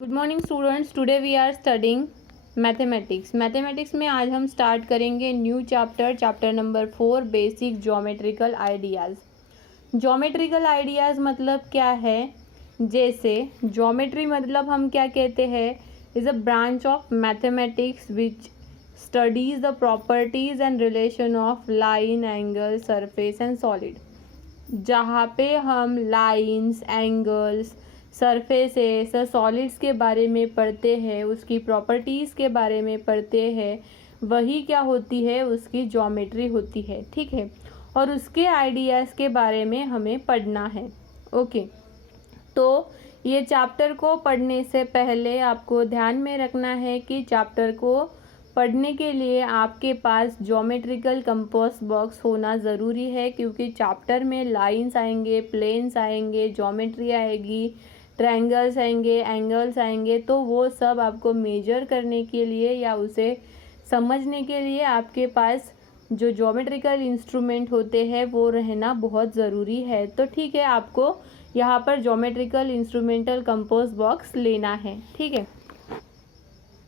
Good morning students, today we are studying mathematics में आज हम स्टार्ट करेंगे new chapter number 4 basic geometrical ideas. Geometrical ideas मतलब क्या है? जैसे ज्योमेट्री मतलब हम क्या कहते हैं, is a branch of mathematics which studies the properties and relation of line, angle, surface and solid. जहाँ पे हम लाइंस, एंगल्स, सरफेसेस और सॉलिड्स के बारे में पढ़ते हैं, उसकी प्रॉपर्टीज़ के बारे में पढ़ते हैं, वही क्या होती है, उसकी ज्योमेट्री होती है। ठीक है, और उसके आइडियाज़ के बारे में हमें पढ़ना है। ओके, तो ये चैप्टर को पढ़ने से पहले आपको ध्यान में रखना है कि चैप्टर को पढ़ने के लिए आपके पास ज्योमेट्रिकल कंपास बॉक्स होना ज़रूरी है, क्योंकि चैप्टर में लाइंस आएंगे, प्लेन्स आएंगे, ज्योमेट्री आएगी, ट्रायंगल्स आएंगे, एंगल्स आएंगे। तो वो सब आपको मेजर करने के लिए या उसे समझने के लिए आपके पास जो ज्योमेट्रिकल इंस्ट्रूमेंट होते हैं वो रहना बहुत ज़रूरी है। तो ठीक है, आपको यहाँ पर ज्योमेट्रिकल इंस्ट्रूमेंटल कंपास बॉक्स लेना है। ठीक है,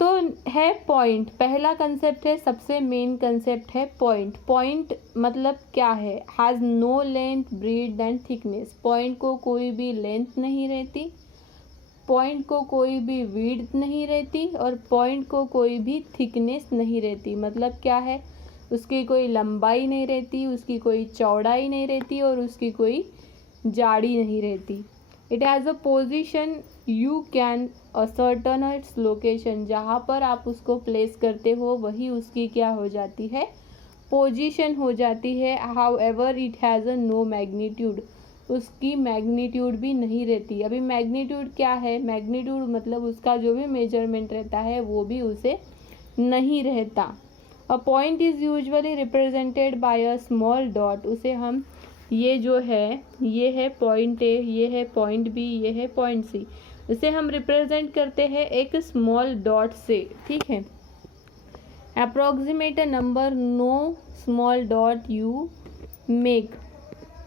तो है पॉइंट। पहला कंसेप्ट है, सबसे मेन कंसेप्ट है पॉइंट। पॉइंट मतलब क्या है? Has no length, breadth and thickness. Point को कोई भी लेंथ नहीं रहती, पॉइंट को कोई भी विड्थ नहीं रहती, और पॉइंट को कोई भी थिकनेस नहीं रहती। मतलब क्या है? उसकी कोई लंबाई नहीं रहती, उसकी कोई चौड़ाई नहीं रहती, और उसकी कोई जाड़ी नहीं रहती। It has a position, you can ascertain its location. जहाँ पर आप उसको प्लेस करते हो वही उसकी क्या हो जाती है, पोजीशन हो जाती है। However it has a no magnitude. उसकी मैग्नीट्यूड भी नहीं रहती। अभी मैग्नीट्यूड क्या है? मैग्नीट्यूड मतलब उसका जो भी मेजरमेंट रहता है वो भी उसे नहीं रहता। A point is usually represented by a small dot. उसे हम, ये जो है, ये है पॉइंट ए, ये है पॉइंट बी, ये है पॉइंट सी। इसे हम रिप्रेजेंट करते हैं एक स्मॉल डॉट से। ठीक है, approximate a number, know small dot U make.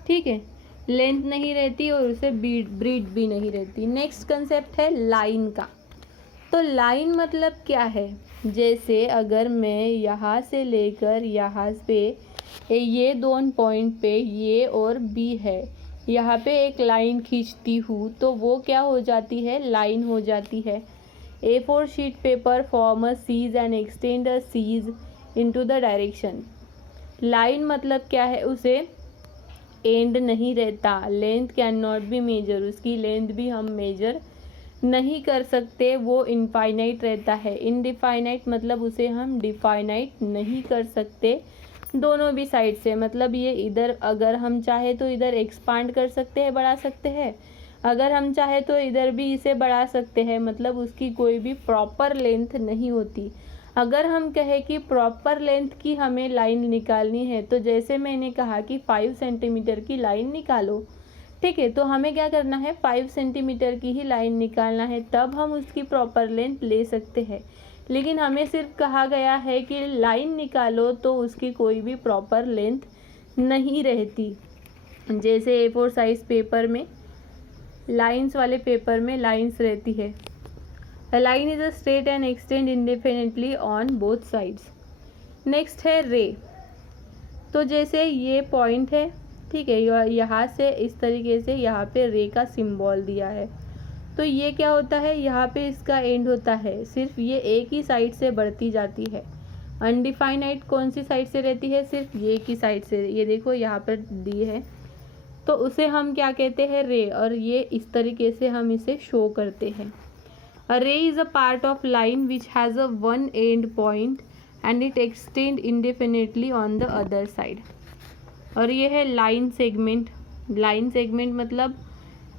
ठीक है, लेंथ नहीं रहती और उसे ब्रीथ भी नहीं रहती। नेक्स्ट कंसेप्ट है लाइन का। तो लाइन मतलब क्या है? जैसे अगर मैं यहाँ से लेकर यहाँ पे ये दोनों पॉइंट पे ए और बी है, यहाँ पे एक लाइन खींचती हूँ तो वो क्या हो जाती है, लाइन हो जाती है। A4 sheet paper form a sees and extend a sees into the direction. Line मतलब क्या है? उसे एंड नहीं रहता, length can not be measure, उसकी लेंथ भी हम मेजर नहीं कर सकते, वो इनफाइनाइट रहता है। इनडिफाइनाइट मतलब उसे हम डिफाइनाइट नहीं कर सकते दोनों भी साइड से। मतलब ये इधर अगर हम चाहे तो इधर एक्सपांड कर सकते हैं, बढ़ा सकते हैं, अगर हम चाहे तो इधर भी इसे बढ़ा सकते हैं। मतलब उसकी कोई भी प्रॉपर लेंथ नहीं होती। अगर हम कहें कि प्रॉपर लेंथ की हमें लाइन निकालनी है, तो जैसे मैंने कहा कि 5 सेंटीमीटर की लाइन निकालो। ठीक है, तो हमें क्या करना है, 5 सेंटीमीटर की ही लाइन निकालना है, तब हम उसकी प्रॉपर लेंथ ले सकते हैं। लेकिन हमें सिर्फ कहा गया है कि लाइन निकालो, तो उसकी कोई भी प्रॉपर लेंथ नहीं रहती। जैसे A4 साइज पेपर में, लाइंस वाले पेपर में लाइंस रहती है। A line is a straight and extend indefinitely on both sides. Next है रे। तो जैसे ये पॉइंट है, ठीक है, यहाँ से इस तरीके से यहाँ पे रे का सिंबल दिया है, तो ये क्या होता है, यहाँ पे इसका एंड होता है। सिर्फ ये एक ही साइड से बढ़ती जाती है। अनडिफाइनाइट कौन सी साइड से रहती है? सिर्फ ये की साइड से। ये देखो यहाँ पर दी है, तो उसे हम क्या कहते हैं, रे। और ये इस तरीके से हम इसे शो करते हैं। A ray is a part of line which has a one end point and it extends indefinitely on the other side. और ये है लाइन सेगमेंट। लाइन सेगमेंट मतलब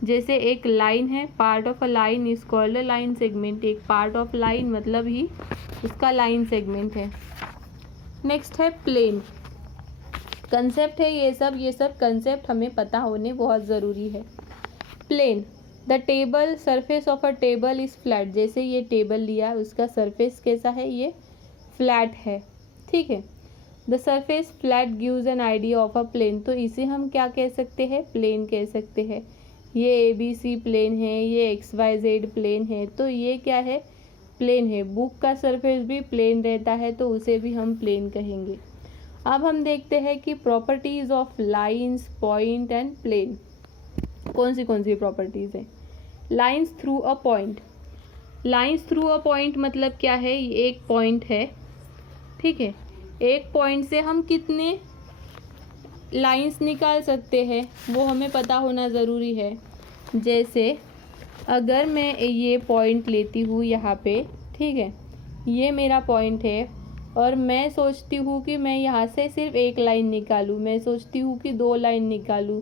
जैसे एक लाइन है, part of a line is called a line segment. एक part of line मतलब ही उसका लाइन सेगमेंट है। नेक्स्ट है प्लेन। कंसेप्ट है ये सब कंसेप्ट हमें पता होने बहुत ज़रूरी है। Plane, the table surface of a table is flat. जैसे ये टेबल लिया है, उसका सरफेस कैसा है, ये फ्लैट है। ठीक है, the surface flat gives an idea of a plane. तो इसे हम क्या कह सकते हैं, प्लेन कह सकते हैं। ये ABC प्लेन है, ये XYZ प्लेन है, तो ये क्या है, प्लेन है। बुक का सरफेस भी प्लेन रहता है तो उसे भी हम प्लेन कहेंगे। अब हम देखते हैं कि properties of lines, point and plane कौन सी प्रॉपर्टीज है। Lines through a point, lines through a point मतलब क्या है, ये एक पॉइंट है, ठीक है। एक पॉइंट से हम कितने लाइंस निकाल सकते हैं वो हमें पता होना ज़रूरी है। जैसे अगर मैं ये पॉइंट लेती हूँ यहाँ पे, ठीक है, ये मेरा पॉइंट है और मैं सोचती हूँ कि मैं यहाँ से सिर्फ एक लाइन निकालूँ, मैं सोचती हूँ कि 2 लाइन निकालूँ,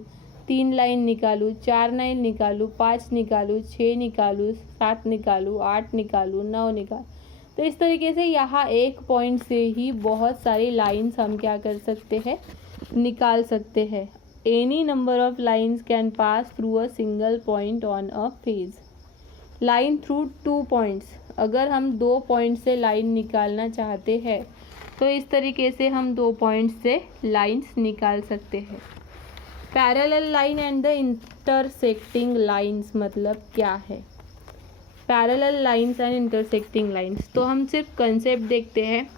3 लाइन निकालूँ, 4 लाइन निकालूँ, 5 निकालूँ, 6 निकालूँ, 7 निकालूँ, 8 निकालूँ, 9 निकालूँ। तो इस तरीके से यहाँ एक पॉइंट से ही बहुत सारी लाइन्स हम क्या कर सकते हैं, निकाल सकते हैं। Any number of lines can pass through a single point on a phase. Line through 2 points, अगर हम 2 पॉइंट से लाइन निकालना चाहते हैं तो इस तरीके से हम 2 पॉइंट से लाइन्स निकाल सकते हैं। Parallel line and the intersecting lines मतलब क्या है। Parallel lines and intersecting lines, तो हम सिर्फ कंसेप्ट देखते हैं।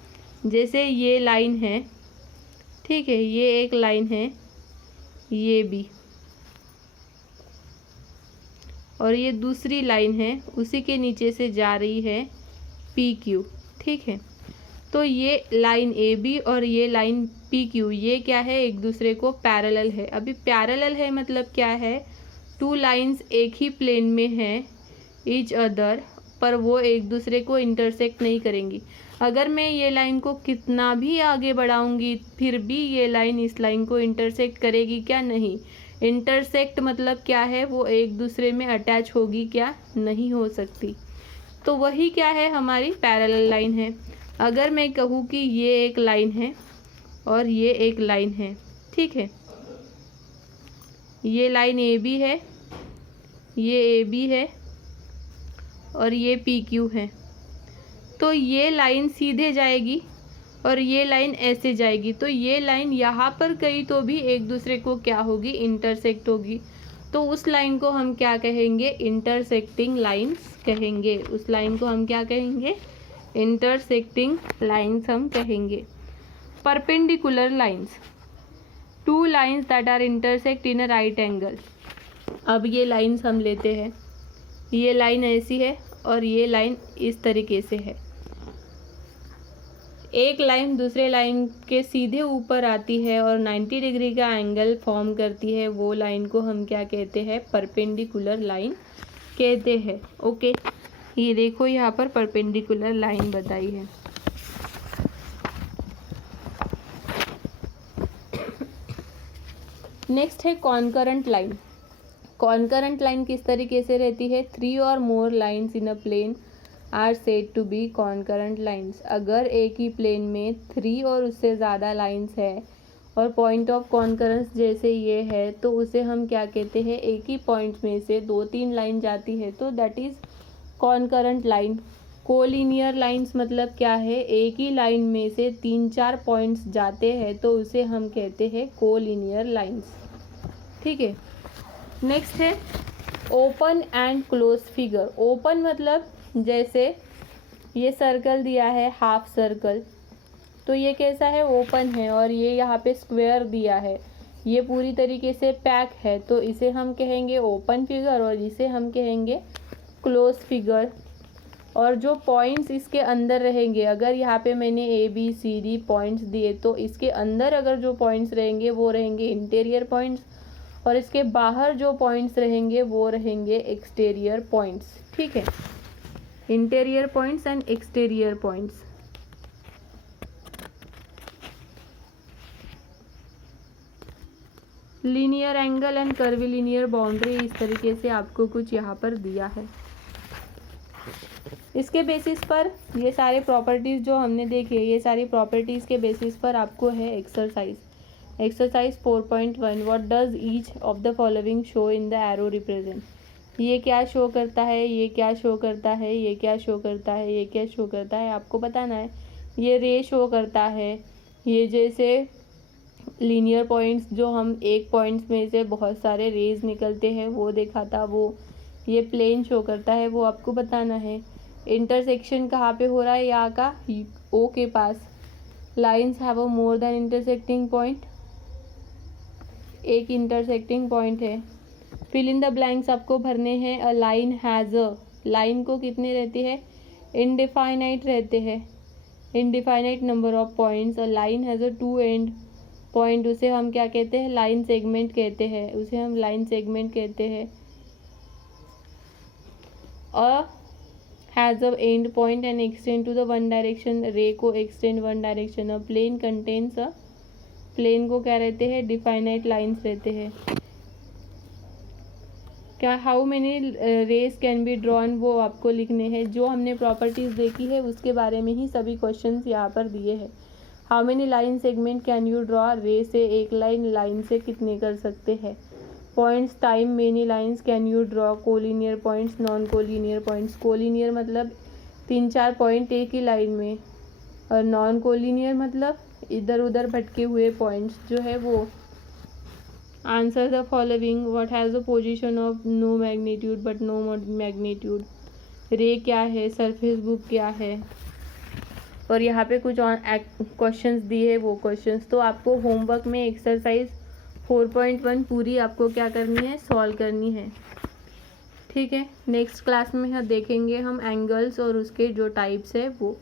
जैसे ये लाइन है, ठीक है, ये एक लाइन है, ये भी, और ये दूसरी लाइन है, उसी के नीचे से जा रही है PQ, ठीक है। तो ये लाइन AB और ये लाइन PQ, ये क्या है, एक दूसरे को पैरेलल है। अभी पैरेलल है मतलब क्या है, 2 लाइन्स एक ही प्लेन में हैं ईच अदर, पर वो एक दूसरे को इंटरसेक्ट नहीं करेंगी। अगर मैं ये लाइन को कितना भी आगे बढ़ाऊंगी फिर भी ये लाइन इस लाइन को इंटरसेक्ट करेगी क्या, नहीं। इंटरसेक्ट मतलब क्या है, वो एक दूसरे में अटैच होगी क्या, नहीं हो सकती। तो वही क्या है, हमारी पैरेलल लाइन है। अगर मैं कहूँ कि ये एक लाइन है और ये एक लाइन है, ठीक है, ये लाइन AB है, ये AB है और ये PQ है, तो ये लाइन सीधे जाएगी और ये लाइन ऐसे जाएगी, तो ये लाइन यहाँ पर कहीं तो भी एक दूसरे को क्या होगी, इंटरसेक्ट होगी। तो उस लाइन को हम क्या कहेंगे, इंटरसेक्टिंग लाइंस कहेंगे। उस लाइन को हम क्या कहेंगे, इंटरसेक्टिंग लाइंस हम कहेंगे। Perpendicular lines, 2 lines that are intersect in a right angle. अब ये लाइंस हम लेते हैं, ये लाइन ऐसी है और ये लाइन इस तरीके से है। एक लाइन दूसरे लाइन के सीधे ऊपर आती है और 90 डिग्री का एंगल फॉर्म करती है, वो लाइन को हम क्या कहते हैं, परपेंडिकुलर लाइन कहते हैं। ओके, ये देखो यहाँ पर परपेंडिकुलर लाइन बताई है। नेक्स्ट है कॉन्करेंट लाइन। कॉन्करेंट लाइन किस तरीके से रहती है, 3 or more lines in a plane are said to be concurrent lines. अगर एक ही प्लेन में 3 और उससे ज़्यादा लाइन्स है और पॉइंट ऑफ कॉन्करेंस जैसे ये है, तो उसे हम क्या कहते हैं, एक ही पॉइंट में से 2-3 लाइन जाती है तो that is concurrent line. Collinear lines मतलब क्या है, एक ही लाइन में से 3-4 पॉइंट्स जाते हैं तो उसे हम कहते हैं कोलिनियर लाइन्स, ठीक है। नेक्स्ट है open and close figure. Open मतलब जैसे ये सर्कल दिया है, हाफ सर्कल, तो ये कैसा है, ओपन है, और ये यहाँ पे स्क्वायर दिया है, ये पूरी तरीके से पैक है, तो इसे हम कहेंगे ओपन फिगर और इसे हम कहेंगे क्लोज फिगर। और जो पॉइंट्स इसके अंदर रहेंगे, अगर यहाँ पे मैंने ABCD पॉइंट्स दिए तो इसके अंदर अगर जो पॉइंट्स रहेंगे वो रहेंगे इंटीरियर पॉइंट्स और इसके बाहर जो पॉइंट्स रहेंगे वो रहेंगे एक्सटीरियर पॉइंट्स, ठीक है। Interior points and exterior points. Linear angle and कर्विलीनियर boundary, इस तरीके से आपको कुछ यहाँ पर दिया है। इसके बेसिस पर ये सारे प्रॉपर्टीज़ जो हमने देखे, ये सारी प्रॉपर्टीज़ के बेसिस पर आपको है exercise 4.1। What does each of the following show in the arrow represent. ये क्या शो करता है, ये क्या शो करता है, ये क्या शो करता है, ये क्या शो करता है, आपको बताना है। ये रे शो करता है, ये जैसे लीनियर पॉइंट्स जो हम एक पॉइंट्स में से बहुत सारे रेज निकलते हैं वो देखा था, वो ये प्लेन शो करता है, वो आपको बताना है। इंटरसेक्शन कहाँ पे हो रहा है, यहाँ का ओ के पास। Lines have a more than intersecting point, एक इंटरसेक्टिंग पॉइंट है। फिल इन द ब्लैंक्स आपको भरने हैं। A line has a, line को कितने रहती है, इनडिफाइनाइट रहते हैं, indefinite number of points. A line has a two end point, उसे हम क्या कहते हैं, लाइन सेगमेंट कहते हैं, उसे हम लाइन सेगमेंट कहते हैं। A has a end point and extend to the one direction, ray को extend one direction. A plane contains a, plane को क्या रहते हैं, डिफाइनाइट लाइन्स रहते हैं। क्या how many rays can be drawn, वो आपको लिखने हैं। जो हमने प्रॉपर्टीज़ देखी है उसके बारे में ही सभी क्वेश्चंस यहाँ पर दिए हैं। How many line segment can you draw, रे से एक लाइन, लाइन से कितने कर सकते हैं। Points time many lines can you draw, collinear points, non collinear points. Collinear मतलब 3-4 पॉइंट एक ही लाइन में, और नॉन कोलिनियर मतलब इधर उधर भटके हुए पॉइंट्स जो है वो। Answer the following, what has the position of no magnitude but no magnitude. Ray क्या है, सरफेस बुक क्या है, और यहाँ पे कुछ और क्वेश्चंस दिए है, वो क्वेश्चंस तो आपको होमवर्क में एक्सरसाइज 4.1 पूरी आपको क्या करनी है, सॉल्व करनी है। ठीक है, नेक्स्ट क्लास में हम देखेंगे हम एंगल्स और उसके जो टाइप्स है वो।